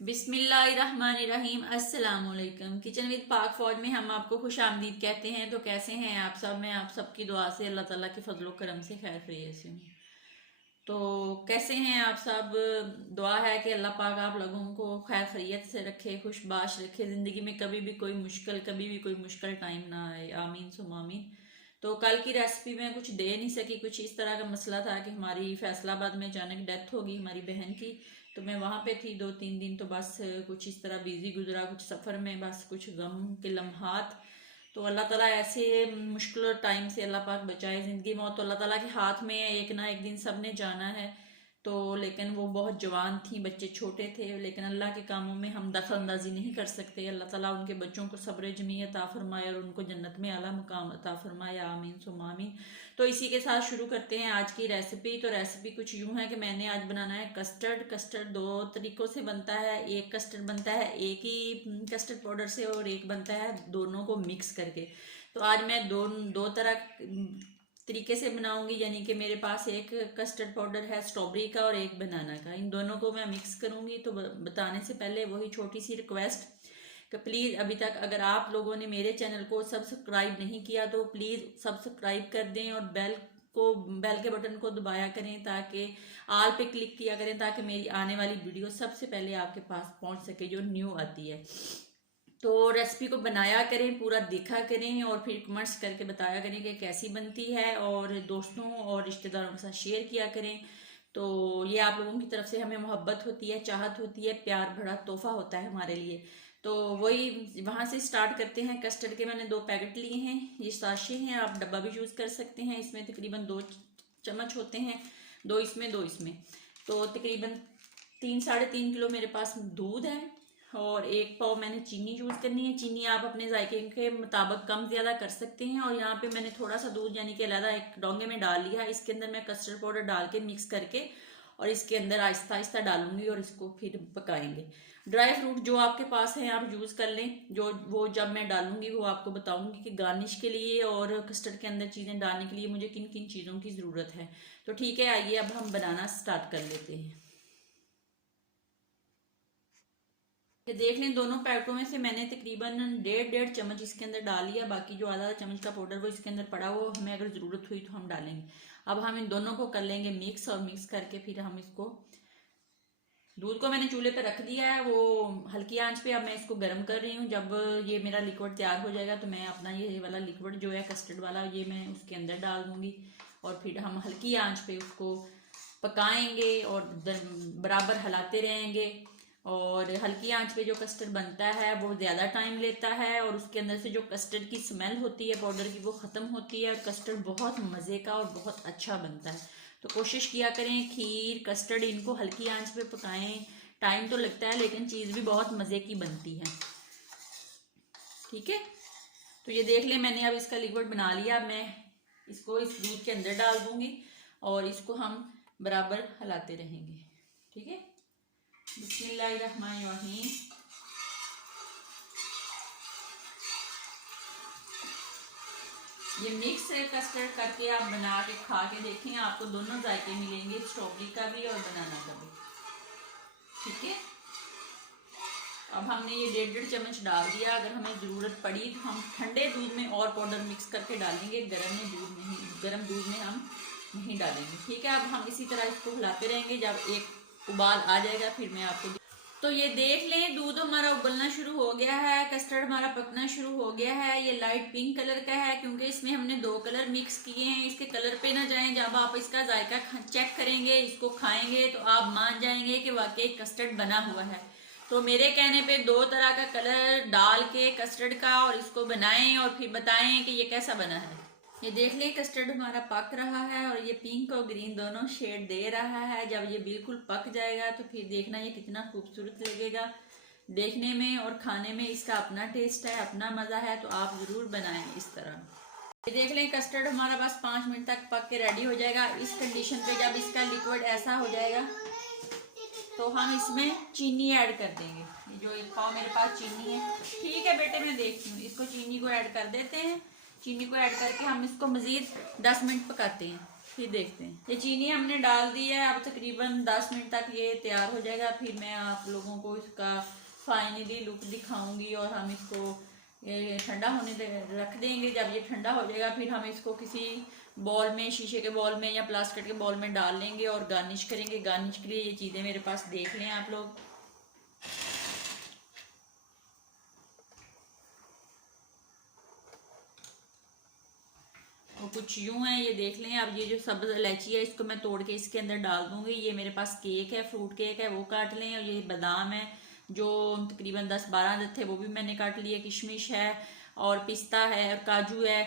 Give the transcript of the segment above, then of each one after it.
बिस्मिल्लाहिर्रहमानिर्रहीम। अस्सलाम वालेकुम। किचन विद पाक फौज में हम आपको खुश आमदीद कहते हैं। तो कैसे हैं आप सब? मैं आप सबकी दुआ से अल्लाह ताला के फजलो करम से खैर खैरियत से हूँ। तो कैसे हैं आप सब? दुआ है कि अल्लाह पाक आप लोगों को खैर खैरियत से रखे, खुशबाश रखे, ज़िंदगी में कभी भी कोई मुश्किल टाइम ना आए। आमीन सुम आमीन। तो कल की रेसिपी में कुछ दे नहीं सकी। कुछ इस तरह का मसला था कि हमारी फैसलाबाद में अचानक डेथ हो गई हमारी बहन की। तो मैं वहाँ पे थी 2-3 दिन। तो बस कुछ इस तरह बिजी गुजरा, कुछ सफ़र में, बस कुछ गम के लम्हात। तो अल्लाह ताला ऐसे मुश्किल टाइम से अल्लाह पाक बचाए। ज़िंदगी मौत तो अल्लाह ताला के हाथ में है, एक ना एक दिन सब ने जाना है। तो लेकिन वो बहुत जवान थी, बच्चे छोटे थे, लेकिन अल्लाह के कामों में हम दखल अंदाजी नहीं कर सकते। अल्लाह ताला उनके बच्चों को सब्र जमी अता फरमाए और उनको जन्नत में आला मुकाम अता फरमाए। आमीन सुम आमीन। तो इसी के साथ शुरू करते हैं आज की रेसिपी। तो रेसिपी कुछ यूँ है कि मैंने आज बनाना है कस्टर्ड। कस्टर्ड दो तरीक़ों से बनता है। एक कस्टर्ड बनता है एक ही कस्टर्ड पाउडर से, और एक बनता है दोनों को मिक्स करके। तो आज मैं दो दो तरह तरीके से बनाऊंगी, यानी कि मेरे पास एक कस्टर्ड पाउडर है स्ट्रॉबेरी का और एक बनाना का। इन दोनों को मैं मिक्स करूंगी। तो बताने से पहले वही छोटी सी रिक्वेस्ट कि प्लीज़ अभी तक अगर आप लोगों ने मेरे चैनल को सब्सक्राइब नहीं किया तो प्लीज़ सब्सक्राइब कर दें और बेल के बटन को दबाया करें, ताकि आल पे क्लिक किया करें, ताकि मेरी आने वाली वीडियो सबसे पहले आपके पास पहुंच सके जो न्यू आती है। तो रेसिपी को बनाया करें, पूरा देखा करें और फिर कमेंट्स करके बताया करें कि कैसी बनती है, और दोस्तों और रिश्तेदारों के साथ शेयर किया करें। तो ये आप लोगों की तरफ से हमें मोहब्बत होती है, चाहत होती है, प्यार भरा तोहफा होता है हमारे लिए। तो वही वहाँ से स्टार्ट करते हैं। कस्टर्ड के मैंने 2 पैकेट लिए हैं। ये साशे हैं, आप डब्बा भी यूज़ कर सकते हैं। इसमें तकरीबन 2 चम्मच होते हैं, 2 इसमें 2 इसमें। तो तकरीबन 3-3.5 किलो मेरे पास दूध है, और 1 पाव मैंने चीनी यूज़ करनी है। चीनी आप अपने जायके के मुताबिक कम ज़्यादा कर सकते हैं। और यहाँ पे मैंने थोड़ा सा दूध यानी कि अलग एक डोंगे में डाल लिया। इसके अंदर मैं कस्टर्ड पाउडर डाल के मिक्स करके और इसके अंदर आहिस्ता आहिस्ता डालूंगी और इसको फिर पकाएंगे। ड्राई फ्रूट जो आपके पास है आप यूज़ कर लें। जो वो जब मैं डालूंगी वो आपको बताऊंगी कि गार्निश के लिए और कस्टर्ड के अंदर चीज़ें डालने के लिए मुझे किन किन चीज़ों की ज़रूरत है। तो ठीक है, आइए अब हम बनाना स्टार्ट कर लेते हैं। ये देख लें, दोनों पैकेटों में से मैंने तकरीबन 1.5 चम्मच इसके अंदर डाल लिया। बाकी जो आधा चम्मच का पाउडर वो इसके अंदर पड़ा, वो हमें अगर ज़रूरत हुई तो हम डालेंगे। अब हम इन दोनों को कर लेंगे मिक्स, और मिक्स करके फिर हम इसको, दूध को मैंने चूल्हे पे रख दिया है, वो हल्की आंच पे। अब मैं इसको गर्म कर रही हूँ। जब ये मेरा लिक्विड तैयार हो जाएगा तो मैं अपना ये वाला लिक्विड जो है कस्टर्ड वाला, ये मैं उसके अंदर डाल दूँगी और फिर हम हल्की आंच पे उसको पकाएंगे और बराबर हिलाते रहेंगे। और हल्की आंच पे जो कस्टर्ड बनता है वो ज़्यादा टाइम लेता है, और उसके अंदर से जो कस्टर्ड की स्मेल होती है पाउडर की वो ख़त्म होती है, और कस्टर्ड बहुत मज़े का और बहुत अच्छा बनता है। तो कोशिश किया करें खीर कस्टर्ड इनको हल्की आंच पे पकाएं। टाइम तो लगता है लेकिन चीज़ भी बहुत मज़े की बनती है। ठीक है, तो ये देख लें, मैंने अब इसका लिक्विड बना लिया। अब मैं इसको इस दूध के अंदर डाल दूंगी और इसको हम बराबर हिलाते रहेंगे। ठीक है, बिस्मिल्लाहिर्रहमानिर्रहीम। ये मिक्स कस्टर्ड करके आप बना के खा के देखें, आपको दोनों जायके मिलेंगे, स्ट्रॉबेरी का भी और बनाना का भी। ठीक है, अब हमने ये 1.5 चम्मच डाल दिया। अगर हमें ज़रूरत पड़ी तो हम ठंडे दूध में और पाउडर मिक्स करके डालेंगे, गर्म दूध में हम नहीं डालेंगे। ठीक है, अब हम इसी तरह इसको हिलाते रहेंगे। जब एक उबाल आ जाएगा फिर मैं आपको, तो ये देख लें, दूध हमारा उबलना शुरू हो गया है, कस्टर्ड हमारा पकना शुरू हो गया है। ये लाइट पिंक कलर का है क्योंकि इसमें हमने 2 कलर मिक्स किए हैं। इसके कलर पे ना जाएं। जब आप इसका जायका चेक करेंगे, इसको खाएंगे, तो आप मान जाएंगे कि वाकई कस्टर्ड बना हुआ है। तो मेरे कहने पे 2 तरह का कलर डाल के कस्टर्ड का और इसको बनाएं और फिर बताएं कि ये कैसा बना है। ये देख लें, कस्टर्ड हमारा पक रहा है और ये पिंक और ग्रीन दोनों शेड दे रहा है। जब ये बिल्कुल पक जाएगा तो फिर देखना ये कितना खूबसूरत लगेगा देखने में, और खाने में इसका अपना टेस्ट है, अपना मज़ा है। तो आप ज़रूर बनाएं इस तरह। ये देख लें, कस्टर्ड हमारा बस 5 मिनट तक पक के रेडी हो जाएगा। इस कंडीशन पे जब इसका लिक्विड ऐसा हो जाएगा तो हम इसमें चीनी ऐड कर देंगे। ये जो 1 पाव मेरे पास चीनी है। ठीक है बेटे, मैं देखती हूँ, इसको चीनी को ऐड कर देते हैं। चीनी को ऐड करके हम इसको मज़ीद 10 मिनट पकाते हैं। फिर देखते हैं। ये चीनी हमने डाल दी है, अब तकरीबन 10 मिनट तक ये तैयार हो जाएगा। फिर मैं आप लोगों को इसका फाइनली लुक दिखाऊंगी और हम इसको ये ठंडा होने रख देंगे। जब ये ठंडा हो जाएगा फिर हम इसको किसी बॉल में, शीशे के बॉल में या प्लास्टिक के बॉल में डाल लेंगे और गार्निश करेंगे। गार्निश के लिए ये चीज़ें मेरे पास देख लें आप लोग। और कुछ यूं है, ये देख लें। अब ये जो सब्ज इलायची है इसको मैं तोड़ के इसके अंदर डाल दूंगी। ये मेरे पास केक है, फ्रूट केक है, वो काट लें। और ये बादाम है जो तकरीबन 10-12 थे, वो भी मैंने काट लिए। किशमिश है और पिस्ता है और काजू है।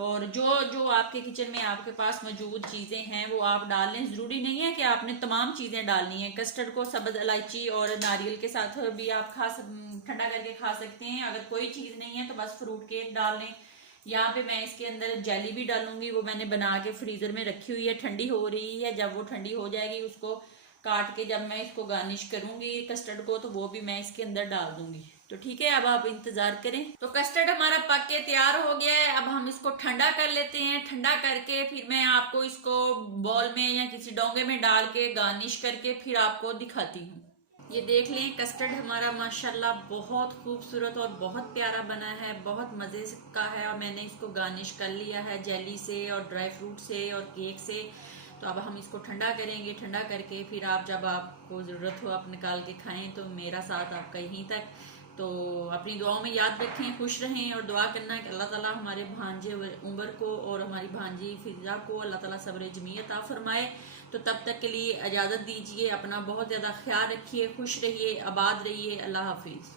और जो जो आपके किचन में आपके पास मौजूद चीज़ें हैं वो आप डाल लें। ज़रूरी नहीं है कि आपने तमाम चीज़ें डालनी है। कस्टर्ड को सब्ज इलायची और नारियल के साथ भी आप ठंडा करके खा सकते हैं। अगर कोई चीज़ नहीं है तो बस फ्रूट केक डाल लें। यहाँ पे मैं इसके अंदर जेली भी डालूंगी, वो मैंने बना के फ्रीजर में रखी हुई है, ठंडी हो रही है। जब वो ठंडी हो जाएगी उसको काट के जब मैं इसको गार्निश करूंगी कस्टर्ड को, तो वो भी मैं इसके अंदर डाल दूंगी। तो ठीक है, अब आप इंतजार करें। तो कस्टर्ड हमारा पक के तैयार हो गया है। अब हम इसको ठंडा कर लेते हैं। ठंडा करके फिर मैं आपको इसको बॉल में या किसी डोंगे में डाल के गार्निश करके फिर आपको दिखाती हूँ। ये देख लें, कस्टर्ड हमारा माशाल्लाह बहुत खूबसूरत और बहुत प्यारा बना है, बहुत मज़े का है। और मैंने इसको गार्निश कर लिया है जेली से और ड्राई फ्रूट से और केक से। तो अब हम इसको ठंडा करेंगे। ठंडा करके फिर आप जब आपको ज़रूरत हो आप निकाल के खाएं। तो मेरा साथ आपका यहीं तक। तो अपनी दुआओं में याद रखें, खुश रहें और दुआ करना कि अल्लाह ताला हमारे भांजे उमर को और हमारी भांजी फिजा को अल्लाह ताला सब्र जमीयत आ फरमाए। तो तब तक के लिए इजाज़त दीजिए। अपना बहुत ज़्यादा ख्याल रखिए, खुश रहिए, आबाद रहिए। अल्लाह हाफिज़।